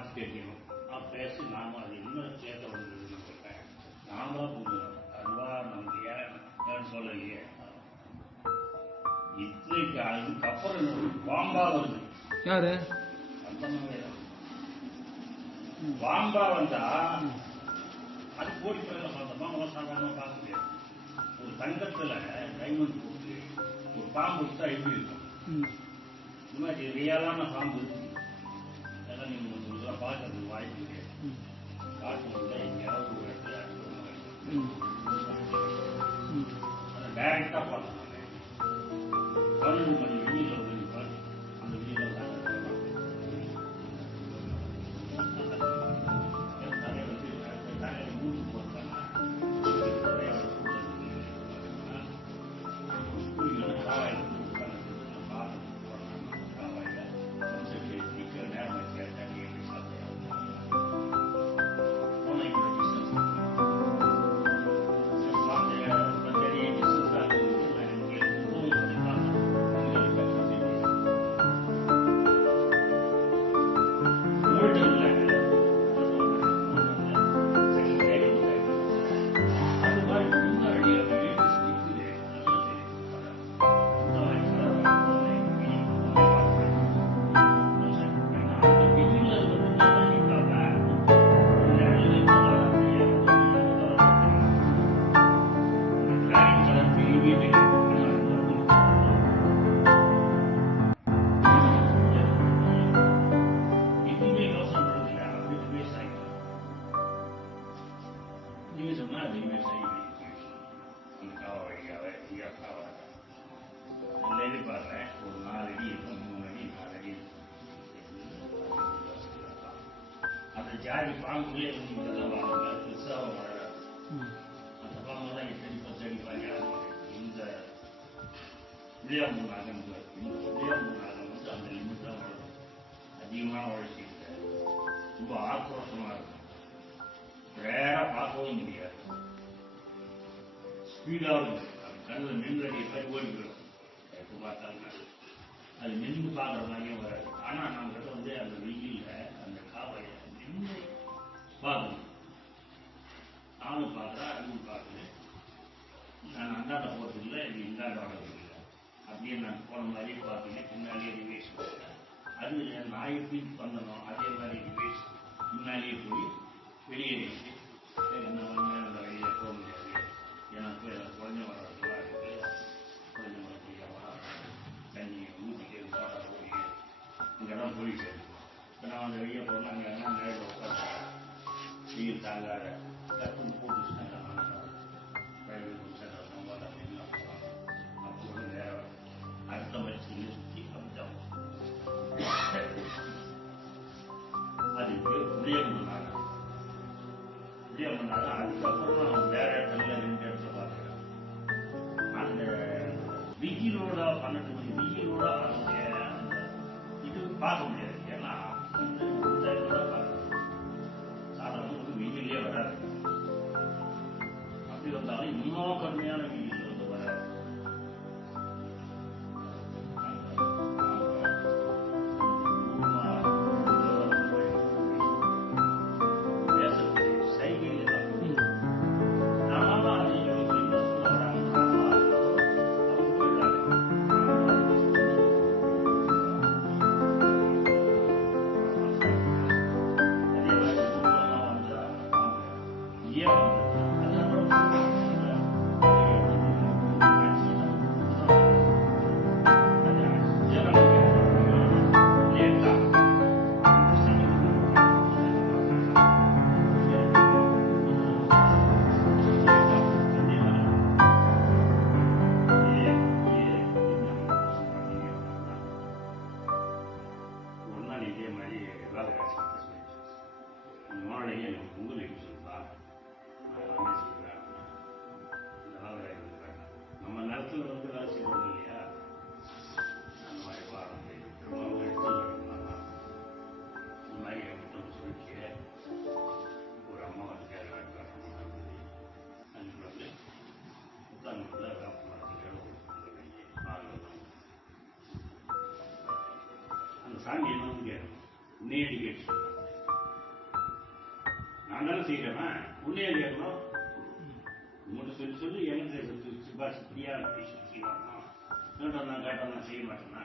பார்த்து கேட்கணும். நான் பேசி நாம அது இன்னும் சேர்த்த வந்ததுன்னு சொல்றேன். நாமளா புரிஞ்சுக்கணும். அதுவா நமக்கு ஏன்னு சொல்லலையே. இன்றைக்கு அதுக்கப்புறம் பாம்பா வருது. யாரு அந்த மாதிரி பாம்பா வந்தா அது கோடி பேரில் பார்த்தோமா சாதாரணமாக பார்க்க முடியாது. ஒரு தங்கத்துல டைமண்ட் போட்டு ஒரு பாம்பு வச்சா எப்படி இருக்கும்? இந்த மாதிரி ரியலான பாம்பு இருக்கு. அதெல்லாம் நீங்க இதெல்லாம் பார்க்கறதுக்கு வாய்ப்பு கிடையாது. காட்டுல எங்கேயாவது ஒரு இடத்துல அதை டைரக்டா பார்க்கலாம். 12 மணி வெயில அந்த வெயில ஒரு 4 அடி இருக்கும், 3 அடி 4 அடி அந்த ஜாதி பாம்புகளே இதெல்லாம் வாங்க பெருசாக வளராது. அந்த பாம்பெல்லாம் 8 அடி 10 அடி வரையாது. இந்த விளையாம்பு நாகம் வந்து அந்த லிமிட் தான் வளரும். அதிகமான வளர்ச்சி இல்லை. ரொம்ப ஆக்ரோஷமா இருக்கும். ரேரா பார்க்கவும் முடியாது. ஸ்பீடாக இருக்கும். கண்ணில் நின்று அடிக்கிற ஓடி போயிடும். பார்த்தாங்க அது நின்று பார்க்குற மாதிரியும் வராது. ஆனால் நம்ம கிட்ட வந்து அந்த வெயில்ல அந்த காவலை நின்று பார்க்கணும். நானும் பார்க்குறேன், அதுவும் பார்க்குறேன். நான் அந்தாண்ட போகிறது இல்லை, இது இந்தாண்ட வர்றது இல்லை. அப்படியே நான் போன மாதிரியே பார்த்தீங்க. பின்னாலேயே ரிவேஸ் போட்டேன். அது நான் எப்படி பண்ணணும் அதே மாதிரி ரிவேஸ் பின்னாலேயே போய் வெளியேறிச்சு. என்ன ஒன்று அந்த வெளியே போக முடியாது. எனக்கு குறைஞ்ச வர்றதுலாம் இருக்குது. குறைஞ்ச தண்ணி ஊற்றிட்டு தோட்ட போய் இங்கெல்லாம் போயிட்டு இப்போ நான் அந்த வெளியே போனால் அங்கே எல்லாம் நேரில் உட்காந்து வெயில் தாங்காத கற்பனை போட்டுச்சுனாங்க. அப்படின்லாம் போவாங்க. அப்போ கூட நேரம் அடுத்த மனுஷங்க சுற்றி அப்படிதான் அதுக்கு முடியமுன்னாங்க. அதுக்கப்புறம் வேற இடத்துல 2 இடத்துல பார்க்குறேன். அந்த வெயிலோட 12 மணி வெயிலோட இது பார்க்க முடியாது. ஏன்னா சாதாரண வெயிலே வராது. அப்படி வந்தாலும் இன்னும் கடுமையான வெயில் வந்து வராது. நம்ம நேரத்தில் வந்து வேலை செய்வோம் இல்லையா? அந்த மாதிரி பாருங்க எடுத்து இந்த மாதிரி என்கிட்ட சொல்லிச்சு. ஒரு அம்மா வந்து கேட்கறாங்க. அதுக்கு வந்து புத்தகங்களில் அந்த சாமி என்ன கேட்கணும் நேடி கேட்டு நான் தானே செய்கிறேன் உன்னே கேட்கணும் உங்கள்கிட்ட சொல்லி என்கிட்ட சிபாரிசு ஃப்ரீயாக செய்வாங்க நான் கேட்டால் நான் செய்ய மாட்டேன்னா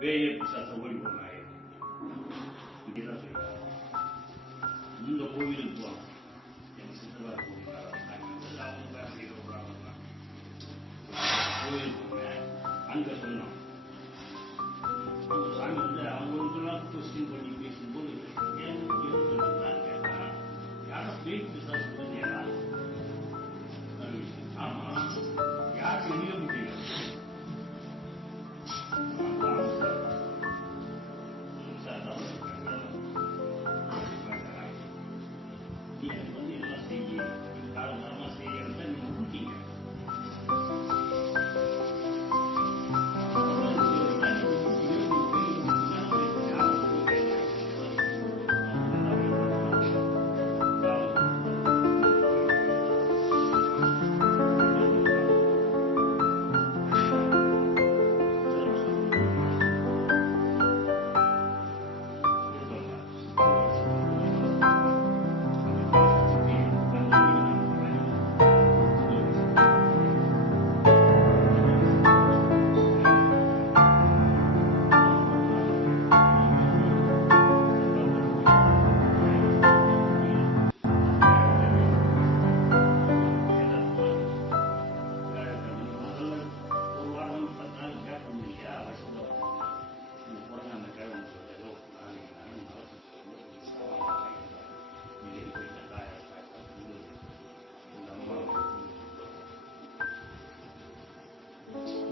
வேலையே பிசாசை ஓடி போனாங்க இப்படிதான் சொல்லுவாங்க. இந்த கோவிலுக்கு போகணும் எங்கள் சித்தவார கோவில் அவங்க கோவிலுக்கு போனேன் அங்கே சொன்னோம் சாமி வந்து அவங்களுக்கெல்லாம் கொஸ்டின் பண்ணி பேசும்போது கேட்டா யாரும் பேய் பிசாசு சொல்லுறியா ஆமா யார் தெரிய முடியல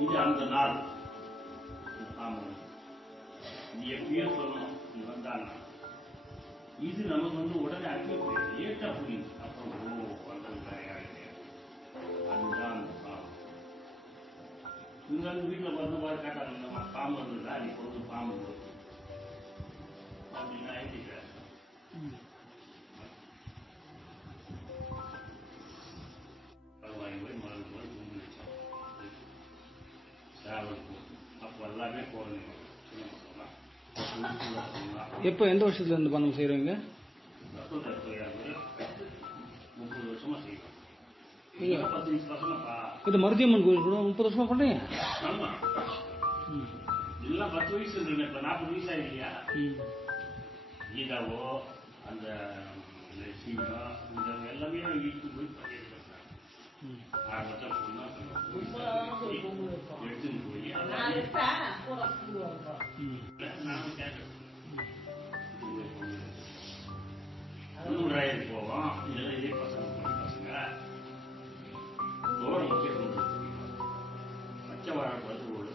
இது அந்த நாள் நீ எப்பயோ சொல்லணும் நீ வந்தானா இது நமக்கு வந்து உடனே அங்கே போயிடுது லேட்டா புரியுது அப்புறம் வந்தது அதுதான் அந்த பாம்பு இங்க வந்து வீட்டில் வந்து பாரு கேட்டாங்க பாம்பு வந்ததா நீ பொழுது பாம்பு அப்படின்னா ஐடிக்கிறேன் எப்போ எந்த வருஷத்துல இருந்து பணம் செய்கிறீங்க? 30 வருஷமா செய்யறோம். இது மருதியம்மன் கோயில் கூட 30 வருஷமா பண்றீங்க? ஆமா. எல்லாம் 10 வயசு இருக்கு, இப்ப 40 வயசா இல்லையா? கீதாவோ அந்த சீனம் இந்த எல்லாமே வீட்டுக்கு போய் பண்ணியிருக்கேன். ஆரம்பத்தில் பொண்ணா எடுத்துன்னு போய் நானும் கேட்டேன் உள்ளூராயிரம் போவோம் இதெல்லாம் இதே பசங்க தோரம் வச்சு கொண்டு பச்சை வாழை பார்த்து ஒரு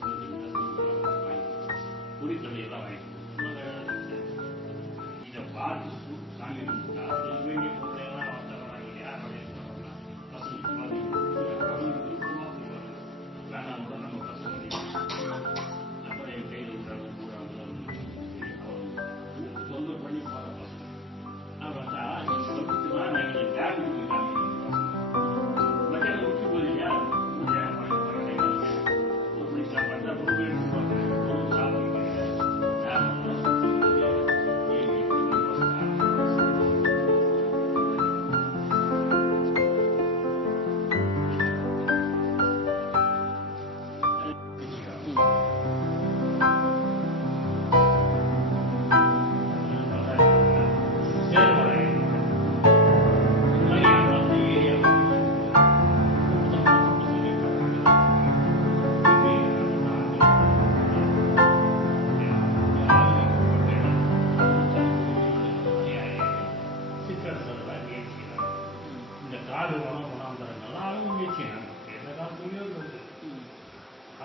குறித்தொழியெல்லாம் வாங்கிட்டு இதை பார்த்து சாமி வேண்டிய பொருளையெல்லாம் வந்தவங்க யாருடைய பசங்க வேணாம் கூட நம்ம பசங்க அப்புறம் என் கையில் விட்டாங்க தொந்தரவு பண்ணி போகிற பசங்க நான் பார்த்தா எங்களுக்கு டேம் மத்தியான விட்டு போதில்லையா ஒரு சாப்பாடு சாப்பிட்டு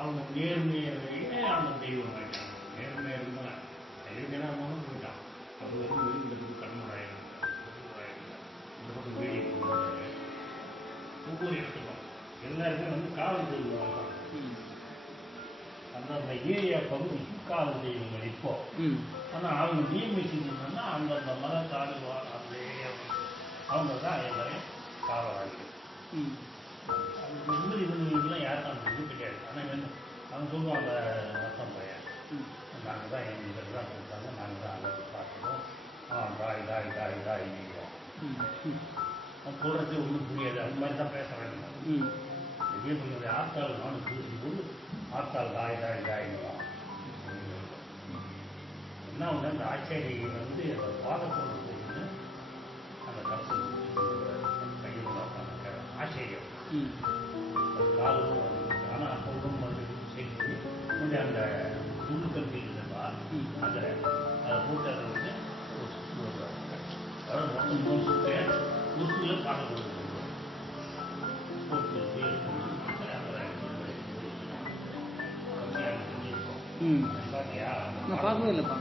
அவங்க நேர்மையே அவங்க தெய்வம் ஆகிட்டாங்க. நேர்மையாக இருந்தால் எதுக்கெல்லாம் போயிட்டான். அது வந்து வெளியிடத்துக்கு கண்முறையாக இந்த பக்கம் வீடியோ போடுறாங்க. ஒவ்வொரு இடத்துக்கும் எல்லாருமே வந்து காவல் தெய்வம் அந்தந்த ஏரியா பகுதிக்கு காவல் தெய்வங்கள் இப்போ. ஆனால் அவங்க நியமிச்சுன்னா அந்தந்த மத தாழ்வார் அந்த ஏரியா அவங்க தான் எல்லாரையும் காவலாளிகள். அதுக்கு வந்து இவங்களுக்குலாம் யாரும் அந்த இது கிடையாது. ஆனால் என்ன அவங்க சொல்லுவாங்க ரத்தம் பையன் நாங்கள் தான் எங்களுக்கு தான் கொடுத்தாங்க நாங்கள் தான் அதை பார்க்கணும். தாய் தாய் தாய் தாய் அவன் சொல்கிறது ஒன்றும் புரியாது, அந்த மாதிரி தான் பேசுகிறாங்க. பெரிய பையனுடைய ஆத்தாள் நானும் பேசும்போது ஆத்தாள் தாயிடுவான். என்ன ஒன்று, அந்த ஆச்சாரியை வந்து அந்த பாதத்தோடு போட்டு அந்த கலசம் கையில் ஆச்சரியம் காலம் ஆனால் அப்பொழுதும் வந்து சேர்த்து கொண்டு அந்த துணுக்கல் இருந்தப்பா அதில் அதை போட்டு அதை வந்து அதாவது மொத்தம் 3 சுற்று ஒரு சுற்றில பாடம் கொடுத்துருக்கோம் போட்டு பார்த்தியா? நான் பார்க்கவே இல்லைப்பா.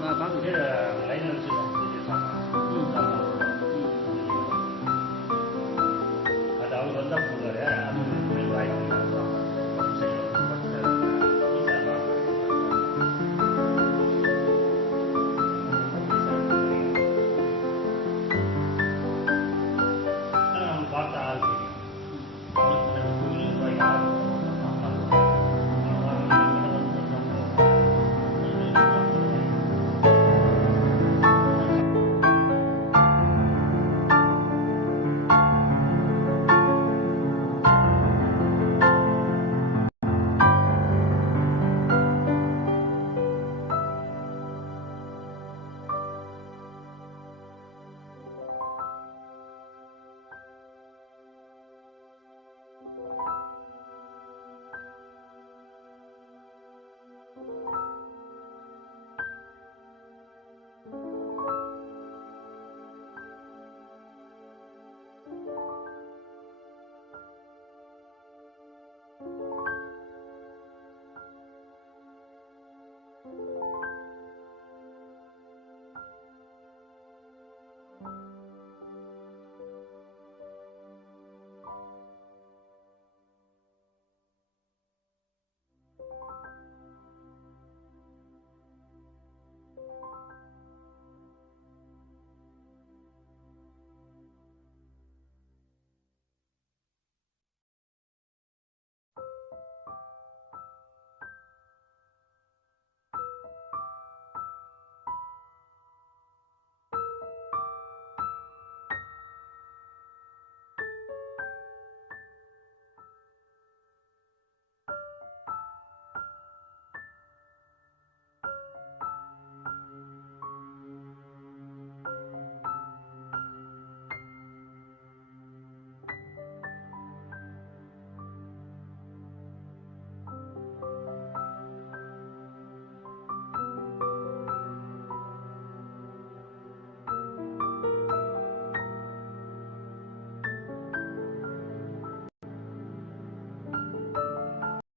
நான் பார்க்க